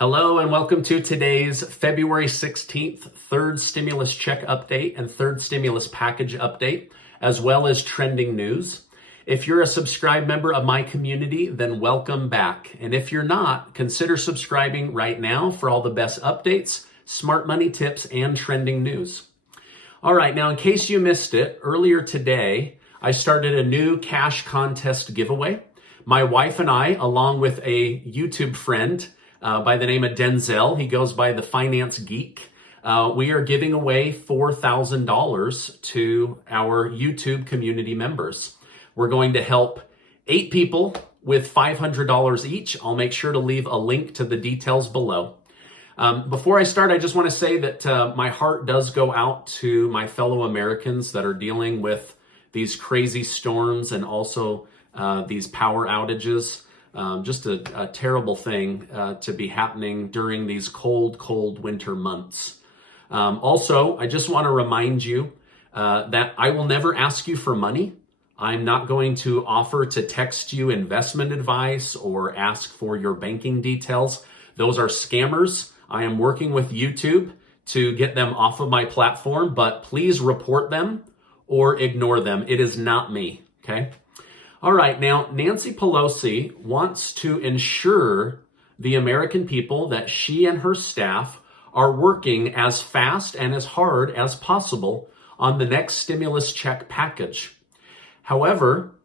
Hello and welcome to today's February 16th third stimulus check update and third stimulus package update, as well as trending news. If you're a subscribed member of my community, then welcome back. And if you're not, consider subscribing right now for all the best updates, smart money tips, and trending news. All right, now in case you missed it, earlier today, I started a new cash contest giveaway. My wife and I, along with a YouTube friend, by the name of Denzel. He goes by the Finance Geek. We are giving away $4,000 to our YouTube community members. We're going to help 8 people with $500 each. I'll make sure to leave a link to the details below. Before I start, I just want to say that my heart does go out to my fellow Americans that are dealing with these crazy storms and also these power outages. Just a terrible thing to be happening during these cold winter months. Also, I just want to remind you that I will never ask you for money. I'm not going to offer to text you investment advice or ask for your banking details. Those are scammers. I am working with YouTube to get them off of my platform, but please report them or ignore them. It is not me, okay? All right, now Nancy Pelosi wants to ensure the American people that she and her staff are working as fast and as hard as possible on the next stimulus check package. However,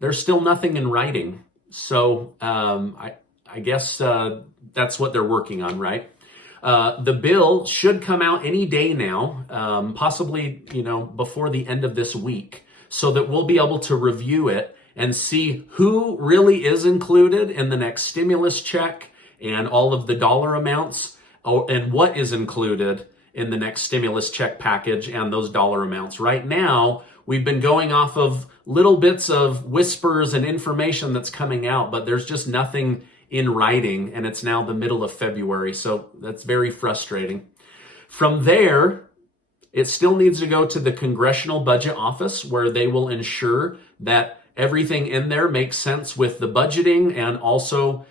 there's still nothing in writing. So I guess that's what they're working on, right? The bill should come out any day now, possibly, before the end of this week, so that we'll be able to review it and see who really is included in the next stimulus check and all of the dollar amounts, and what is included in the next stimulus check package and those dollar amounts. Right now, we've been going off of little bits of whispers and information that's coming out, but there's just nothing in writing, and it's now the middle of February, so that's very frustrating. From there, it still needs to go to the Congressional Budget Office, where they will ensure that everything in there makes sense with the budgeting and also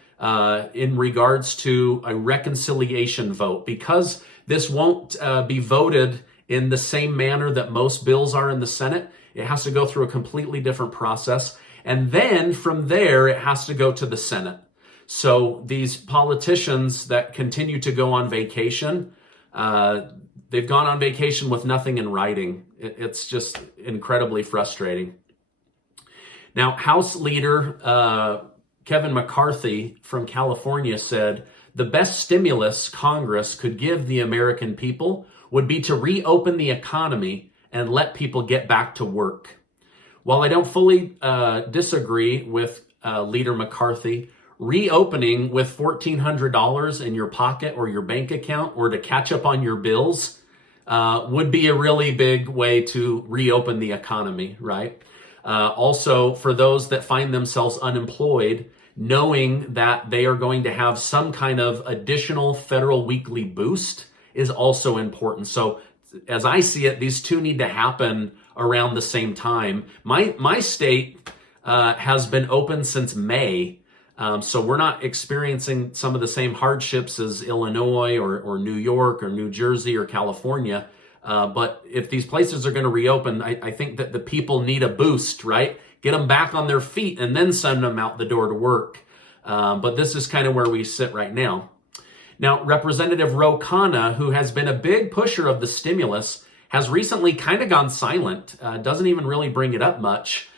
in regards to a reconciliation vote. Because this won't be voted in the same manner that most bills are in the Senate, it has to go through a completely different process. And then from there, it has to go to the Senate. So these politicians that continue to go on vacation, they've gone on vacation with nothing in writing. It's just incredibly frustrating. Now, House Leader Kevin McCarthy from California said, the best stimulus Congress could give the American people would be to reopen the economy and let people get back to work. While I don't fully disagree with Leader McCarthy, reopening with $1,400 in your pocket or your bank account or to catch up on your bills would be a really big way to reopen the economy, right? Also, for those that find themselves unemployed, knowing that they are going to have some kind of additional federal weekly boost is also important. So as I see it, these two need to happen around the same time. My state has been open since May, so we're not experiencing some of the same hardships as Illinois or New York or New Jersey or California. But if these places are going to reopen, I think that the people need a boost, right? Get them back on their feet and then send them out the door to work. But this is kind of where we sit right now. Now, Representative Ro Khanna, who has been a big pusher of the stimulus, has recently kind of gone silent, doesn't even really bring it up much.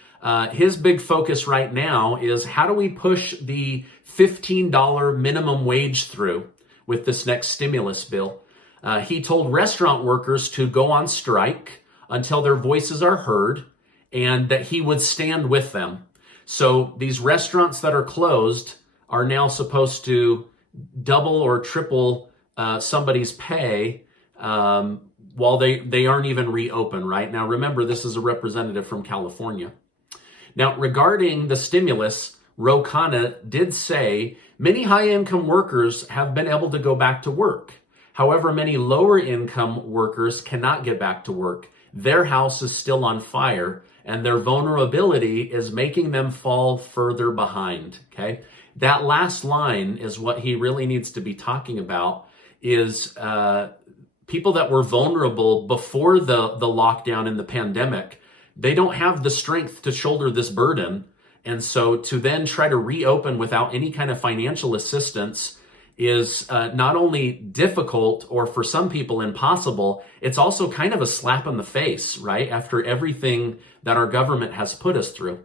His big focus right now is how do we push the $15 minimum wage through with this next stimulus bill? He told restaurant workers to go on strike until their voices are heard and that he would stand with them. So these restaurants that are closed are now supposed to double or triple somebody's pay while they aren't even reopened, right? Now, remember, this is a representative from California. Now, regarding the stimulus, Ro Khanna did say many high-income workers have been able to go back to work. However, many lower income workers cannot get back to work. Their house is still on fire and their vulnerability is making them fall further behind, okay? That last line is what he really needs to be talking about, is people that were vulnerable before the lockdown and the pandemic. They don't have the strength to shoulder this burden. And so to then try to reopen without any kind of financial assistance is not only difficult, or for some people impossible, it's also kind of a slap in the face, right? After everything that our government has put us through.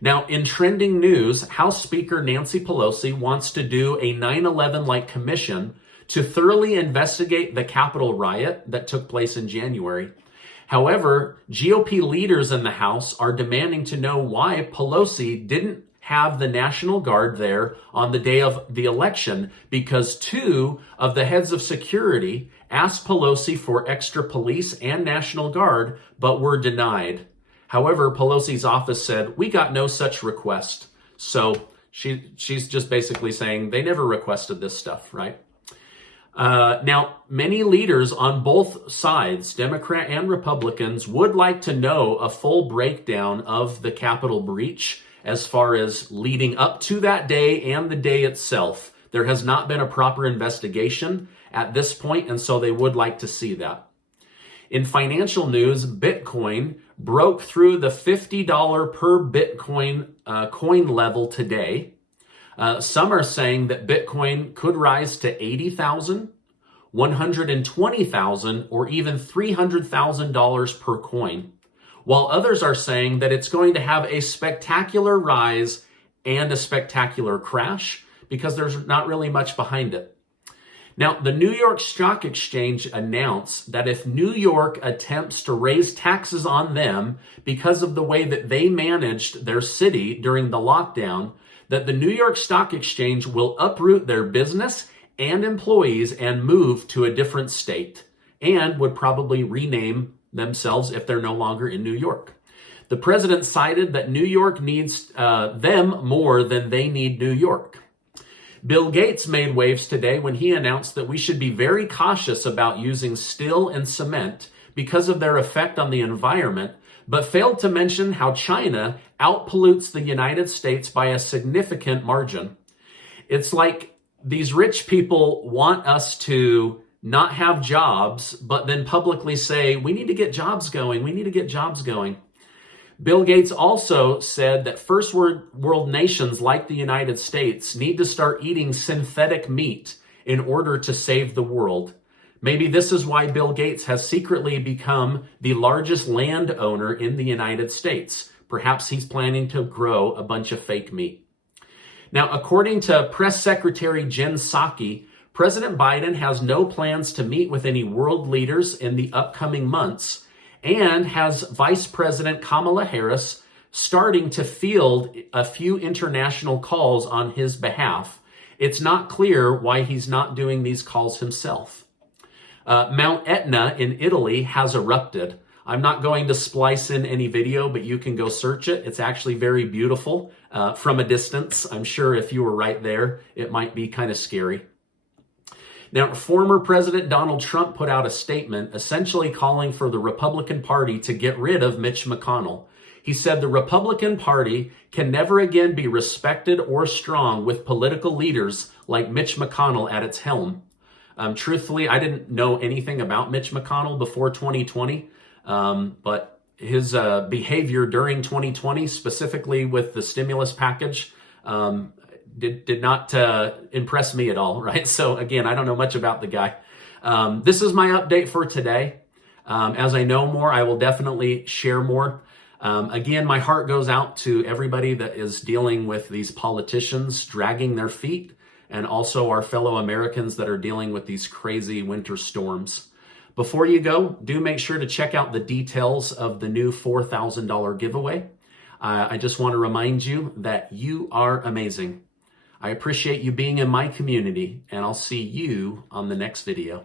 Now, in trending news, House Speaker Nancy Pelosi wants to do a 9/11-like commission to thoroughly investigate the Capitol riot that took place in January. However, GOP leaders in the House are demanding to know why Pelosi didn't have the National Guard there on the day of the election, because 2 of the heads of security asked Pelosi for extra police and National Guard, but were denied. However, Pelosi's office said, we got no such request. So she's just basically saying they never requested this stuff, right? Now, many leaders on both sides, Democrat and Republicans, would like to know a full breakdown of the Capitol breach as far as leading up to that day and the day itself. There has not been a proper investigation at this point, and so they would like to see that. In financial news, Bitcoin broke through the $50 per Bitcoin coin level today. Some are saying that Bitcoin could rise to 80,000, 120,000, or even $300,000 per coin, while others are saying that it's going to have a spectacular rise and a spectacular crash because there's not really much behind it. Now, the New York Stock Exchange announced that if New York attempts to raise taxes on them because of the way that they managed their city during the lockdown, that the New York Stock Exchange will uproot their business and employees and move to a different state, and would probably rename themselves if they're no longer in New York. The president cited that New York needs them more than they need New York. Bill Gates made waves today when he announced that we should be very cautious about using steel and cement because of their effect on the environment, but failed to mention how China outpollutes the United States by a significant margin. It's like these rich people want us to not have jobs, but then publicly say, we need to get jobs going. We need to get jobs going. Bill Gates also said that first world nations like the United States need to start eating synthetic meat in order to save the world. Maybe this is why Bill Gates has secretly become the largest landowner in the United States. Perhaps he's planning to grow a bunch of fake meat. Now, according to Press Secretary Jen Psaki, President Biden has no plans to meet with any world leaders in the upcoming months, and has Vice President Kamala Harris starting to field a few international calls on his behalf. It's not clear why he's not doing these calls himself. Mount Etna in Italy has erupted. I'm not going to splice in any video, but you can go search it. It's actually very beautiful from a distance. I'm sure if you were right there, it might be kind of scary. Now, former President Donald Trump put out a statement essentially calling for the Republican Party to get rid of Mitch McConnell. He said the Republican Party can never again be respected or strong with political leaders like Mitch McConnell at its helm. Truthfully, I didn't know anything about Mitch McConnell before 2020, but his behavior during 2020, specifically with the stimulus package, did not impress me at all, right? So again, I don't know much about the guy. This is my update for today. As I know more, I will definitely share more. Again, my heart goes out to everybody that is dealing with these politicians dragging their feet, and also our fellow Americans that are dealing with these crazy winter storms. Before you go, do make sure to check out the details of the new $4,000 giveaway. I just want to remind you that you are amazing. I appreciate you being in my community, and I'll see you on the next video.